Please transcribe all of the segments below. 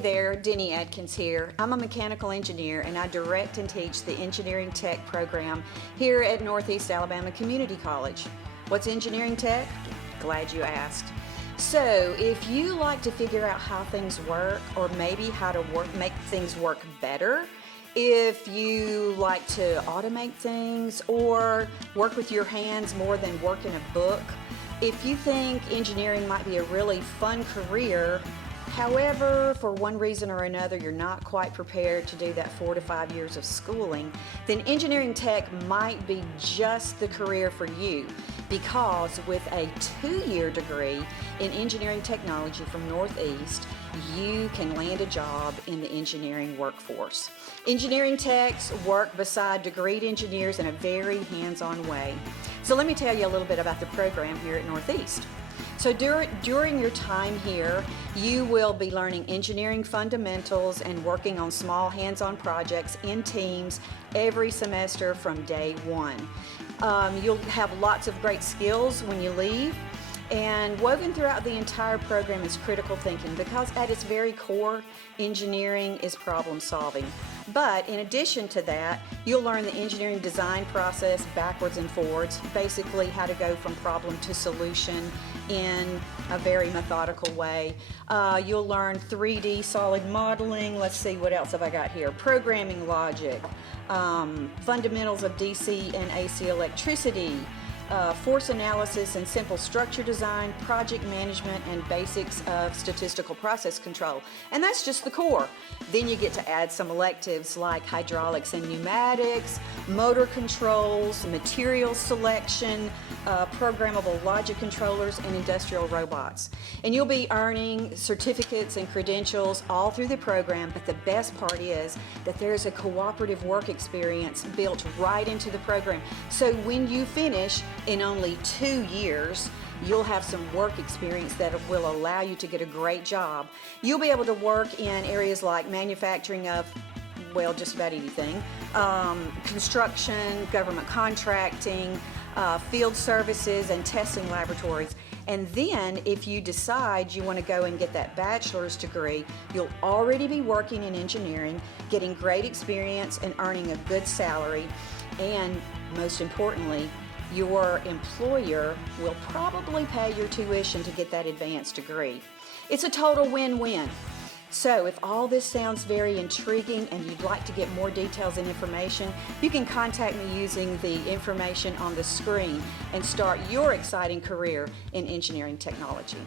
there, Denny Adkins here. I'm a mechanical engineer and I direct and teach the Engineering Tech program here at Northeast Alabama Community College. What's Engineering Tech? Glad you asked. So if you like to figure out how things work or maybe how to make things work better, if you like to automate things or work with your hands more than work in a book, if you think engineering might be a really fun career, however, for one reason or another, you're not quite prepared to do that 4 to 5 years of schooling, then Engineering Tech might be just the career for you, because with a 2-year degree in engineering technology from Northeast, you can land a job in the engineering workforce. Engineering techs work beside degreed engineers in a very hands-on way. So let me tell you a little bit about the program here at Northeast. So during your time here, you will be learning engineering fundamentals and working on small hands-on projects in teams every semester from day one. You'll have lots of great skills when you leave, and woven throughout the entire program is critical thinking, because at its very core, engineering is problem solving. But in addition to that, you'll learn the engineering design process backwards and forwards, basically how to go from problem to solution in a very methodical way. You'll learn 3D solid modeling. Let's see, what else have I got here? Programming logic, fundamentals of DC and AC electricity, force analysis and simple structure design, project management, and basics of statistical process control. And that's just the core. Then you get to add some electives like hydraulics and pneumatics, motor controls, material selection, programmable logic controllers, and industrial robots. And you'll be earning certificates and credentials all through the program, but the best part is that there's a cooperative work experience built right into the program. So when you finish, in only 2 years, you'll have some work experience that will allow you to get a great job. You'll be able to work in areas like manufacturing of, well, just about anything, construction, government contracting, field services, and testing laboratories. And then if you decide you want to go and get that bachelor's degree, you'll already be working in engineering, getting great experience and earning a good salary. And most importantly, your employer will probably pay your tuition to get that advanced degree. It's a total win-win. So if all this sounds very intriguing and you'd like to get more details and information, you can contact me using the information on the screen and start your exciting career in engineering technology.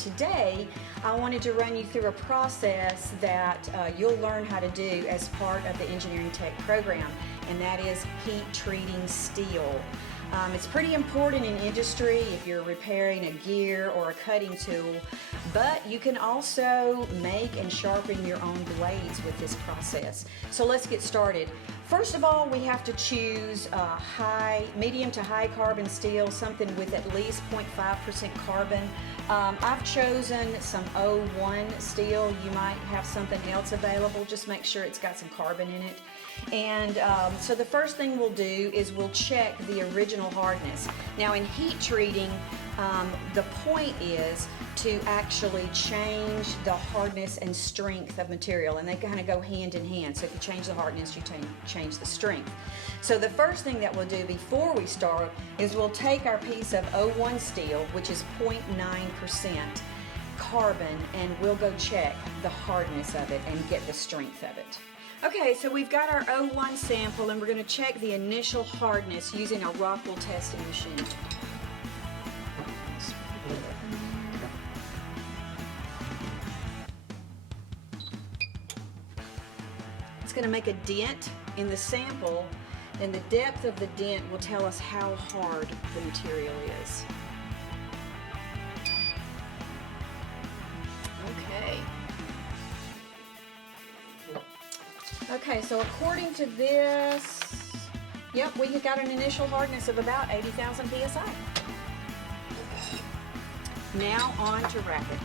Today, I wanted to run you through a process that you'll learn how to do as part of the Engineering Tech program, and that is heat treating steel. It's pretty important in industry if you're repairing a gear or a cutting tool, but you can also make and sharpen your own blades with this process. So let's get started. First of all, we have to choose medium to high carbon steel, something with at least 0.5% carbon. I've chosen some 01 steel. You might have something else available. Just make sure it's got some carbon in it. And so the first thing we'll do is we'll check the original hardness. Now in heat treating, the point is to actually change the hardness and strength of material, and they kind of go hand in hand. So if you change the hardness, you change the strength. So the first thing that we'll do before we start is we'll take our piece of 01 steel, which is 0.9% carbon, and we'll go check the hardness of it and get the strength of it. Okay, so we've got our 01 sample, and we're going to check the initial hardness using a Rockwell testing machine. It's going to make a dent in the sample, and the depth of the dent will tell us how hard the material is. Okay, so according to this, yep, we got an initial hardness of about 80,000 psi. Now on to rapid.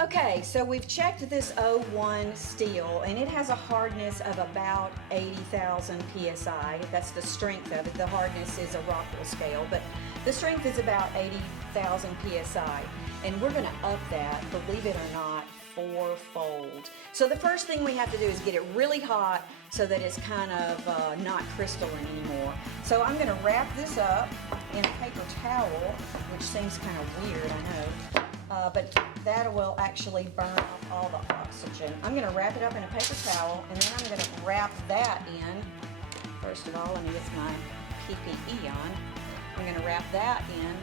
Okay, so we've checked this 01 steel, and it has a hardness of about 80,000 psi. That's the strength of it. The hardness is a Rockwell scale, but the strength is about 80,000 psi. And we're going to up that, believe it or not, 4-fold. So the first thing we have to do is get it really hot so that it's kind of not crystalline anymore. So I'm going to wrap this up in a paper towel, which seems kind of weird, I know, but that will actually burn off all the oxygen. I'm going to wrap it up in a paper towel, and then I'm going to wrap that in. First of all, let me get my PPE on. I'm going to wrap that in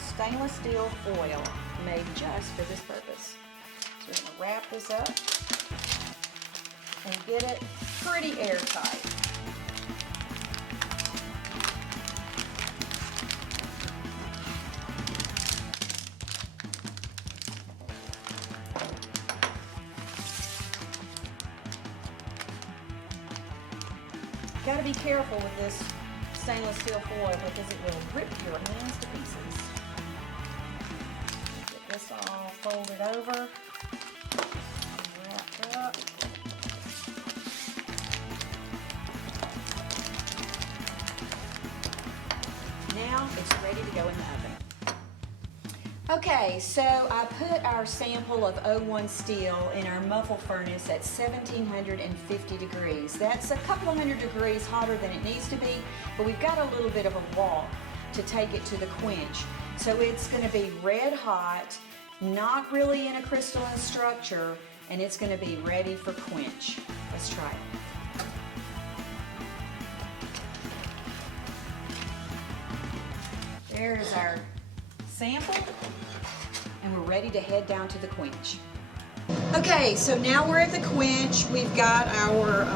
stainless steel foil made just for this purpose. So we're going to wrap this up and get it pretty airtight. Got to be careful with this stainless steel foil because it will rip your hands to pieces. Get this all folded over and wrapped up. Now it's ready to go in the oven. Okay, so I put our sample of O1 steel in our muffle furnace at 1750 degrees. That's a couple of hundred degrees hotter than it needs to be, but we've got a little bit of a walk to take it to the quench. So it's going to be red hot, not really in a crystalline structure, and it's going to be ready for quench. Let's try it. There's our sample, and we're ready to head down to the quench. Okay, so now we're at the quench. We've got our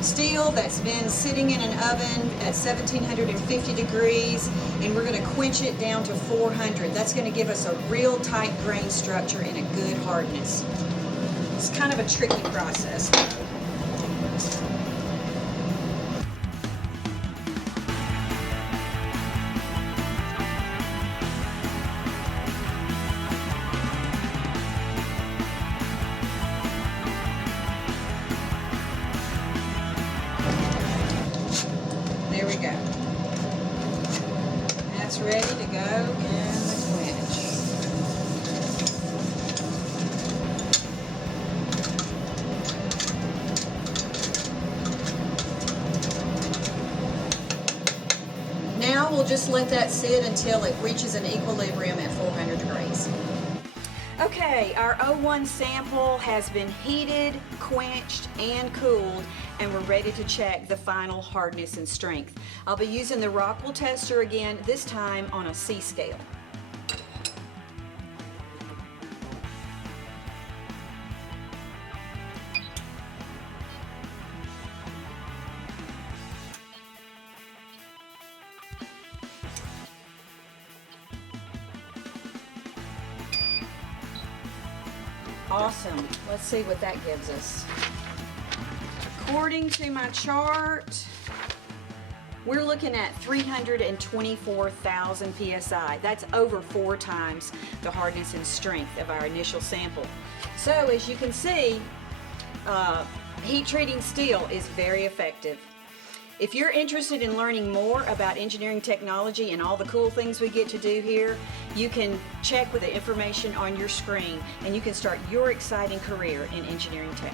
steel that's been sitting in an oven at 1750 degrees, and we're going to quench it down to 400. That's going to give us a real tight grain structure and a good hardness. It's kind of a tricky process. There we go. That's ready to go in the quench. Now we'll just let that sit until it reaches an equilibrium at 400 degrees. Okay, our O1 sample has been heated, quenched, and cooled, and we're ready to check the final hardness and strength. I'll be using the Rockwell tester again, this time on a C scale. Awesome. Let's see what that gives us. According to my chart, we're looking at 324,000 psi. That's over 4 times the hardness and strength of our initial sample. So as you can see, heat treating steel is very effective. If you're interested in learning more about engineering technology and all the cool things we get to do here, you can check with the information on your screen and you can start your exciting career in engineering tech.